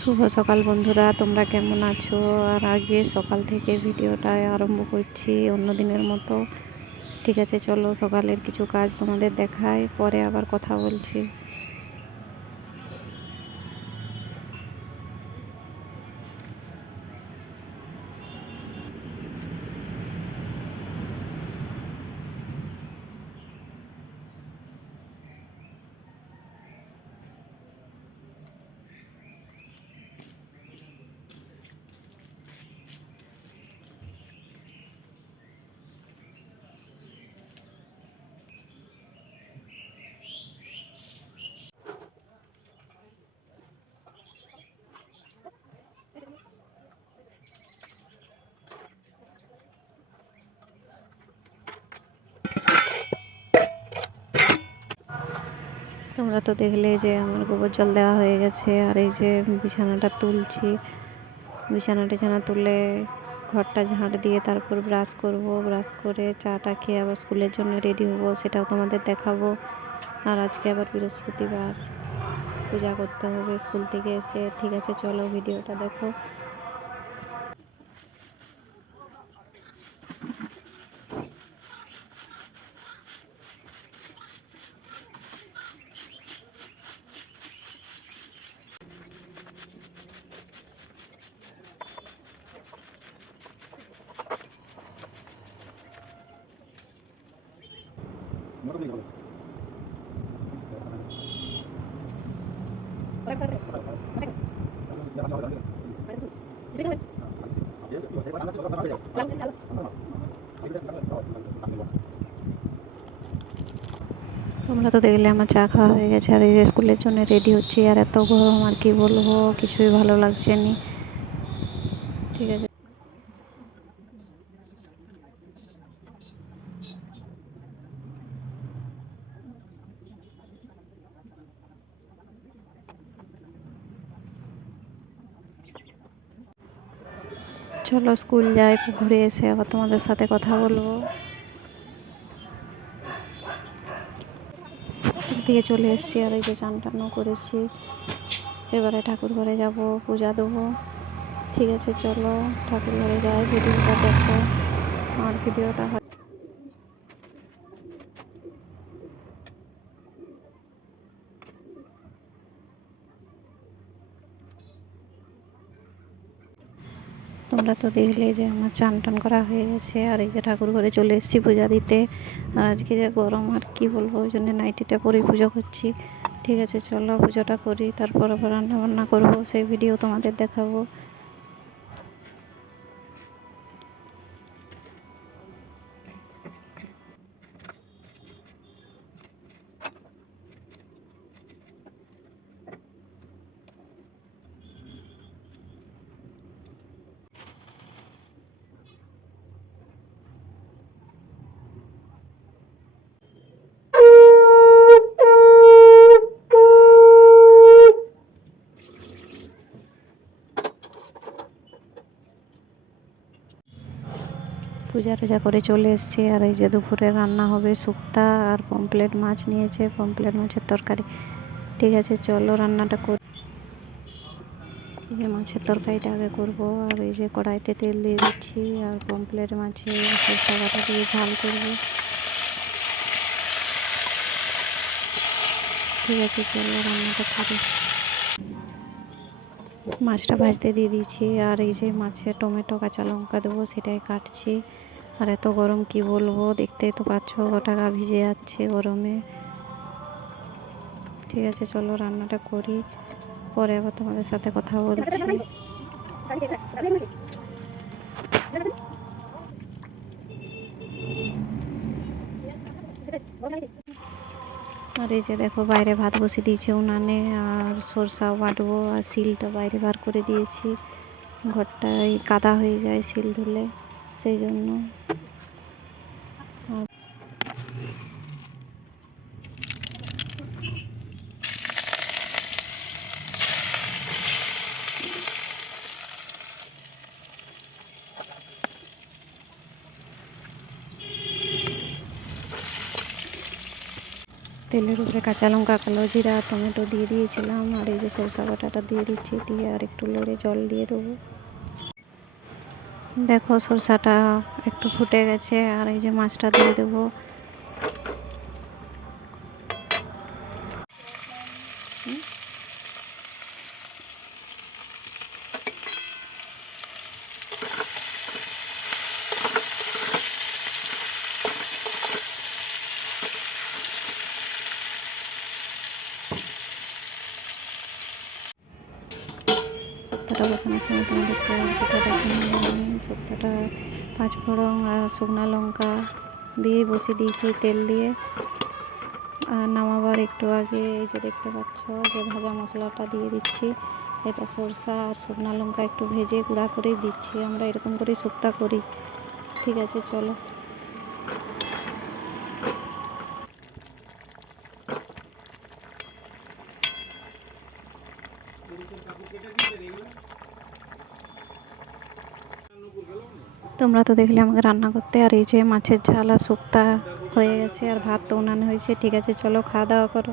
শুভ সকাল বন্ধুরা, তোমরা কেমন আছো? আর আগে সকাল থেকে ভিডিওটা আরম্ভ করছি অন্য দিনের মতো। ঠিক আছে, চলো সকালের কিছু কাজ তোমাদের দেখায় পরে আবার কথা বলছি। তোমরা তো দেখলে যে আমার গোবর জল দেওয়া হয়ে গেছে, আর এই যে বিছানাটা তুলছি। বিছানা টিছানা তুলে ঘরটা ঝাঁট দিয়ে তারপর ব্রাশ করব। ব্রাশ করে চাটা খেয়ে আবার স্কুলের জন্য রেডি হব, সেটাও তোমাদের দেখাবো। আর আজকে আবার বৃহস্পতিবার। পূজা করতে হবে স্কুল থেকে এসে। ঠিক আছে, চলো ভিডিওটা দেখো। তোমরা তো দেখলে আমার চা খাওয়া হয়ে গেছে, আর এই যে স্কুলের জন্য রেডি হচ্ছি, আর এত গরম, আর কি বলব, কিছুই ভালো লাগছে নি। ঠিক আছে। চলো স্কুল যাই, ঘুরে এসে আবার তোমাদের সাথে কথা বলব। দিকে চলে এসেছি, আর এই যে চান টানও করেছি। এবারে ঠাকুর ঘরে যাব, পূজা দেবো। ঠিক আছে, চলো ঠাকুর ঘরে যাই ভিডিওটা দেখো। আর ভিডিওটা হয় তোমরা তো দেখলে যে আমার চান টান করা হয়ে গেছে। আর এই যে ঠাকুর ঘরে চলে এসেছি পূজা দিতে। আর আজকে যে গরম, আর কি বলব, ওই জন্য নাইটিটা পরে পুজো করছি। ঠিক আছে, চলো পুজোটা করি, তারপর আবার রান্না বান্না করব, সেই ভিডিও তোমাদের দেখাবো। পূজা টুজা করে চলে এসেছি। আর এই যে দুপুরে রান্না হবে শুক্তা আর পমপ্লেট মাছ নিয়েছে। পমপ্লেট মাছের তরকারি। ঠিক আছে, চলো রান্নাটা করি। যে মাছের তরকারিটা আগে করব। আর এই যে কড়াইতে তেল দিয়ে দিচ্ছি। আর পমপ্লেট মাছে সরষা দিয়ে ঝাল করব। ঠিক আছে, চলো রান্নাটা করি। মাছটা ভাজতে দিয়ে দিয়েছি। আর এই যে মাছে টমেটো, কাঁচা লঙ্কা দেবো, সেটাই কাটছি। আর এত গরম কি বলব? দেখতেই তো পাচ্ছ গোটা গা ভিজে যাচ্ছে গরমে। ঠিক আছে, চলো রান্নাটা করি। পরে আবার তোমাদের সাথে কথা বলছি। আর এই যে দেখো, বাইরে ভাত বসে দিয়েছে উনানে, আর সরষাও বাটবো, আর শিলটা বাইরে বার করে দিয়েছি। ঘরটা কাদা হয়ে যায় শিল ধুলে। সেই জন্য। তেলের উপরে কাঁচা লঙ্কা, কালো জিরা, টমেটো দিয়ে দিয়েছিলাম, আর এই যে সরষা বাটাটা দিয়ে দিচ্ছি, দিয়ে আর একটু লড়ে জল দিয়ে দেবো। দেখো সরষাটা একটু ফুটে গেছে আর এই যে মাছটা দিয়ে দেবো। শুক্তোটা বসানোর সময় হয়নি শুক্তোটা পাঁচ ফোড়ন আর শুকনো লঙ্কা দিয়ে বসিয়ে দিয়েছি তেল দিয়ে। আর নামাবার একটু আগে এই যে দেখতে পাচ্ছ, যে ভাজা মশলাটা দিয়ে দিচ্ছি, এটা সরষা আর শুকনো লঙ্কা একটু ভেজে গুঁড়া করেই দিচ্ছি। আমরা এরকম করেই শুক্তা করি। ঠিক আছে, চলো। তোমরা তো দেখলে আমাকে রান্না করতে, আর এই যে মাছের ঝাল আর শুক্তা হয়ে গেছে, আর ভাত তো উনান হয়েছে। ঠিক আছে, চলো খাওয়া দাওয়া করো।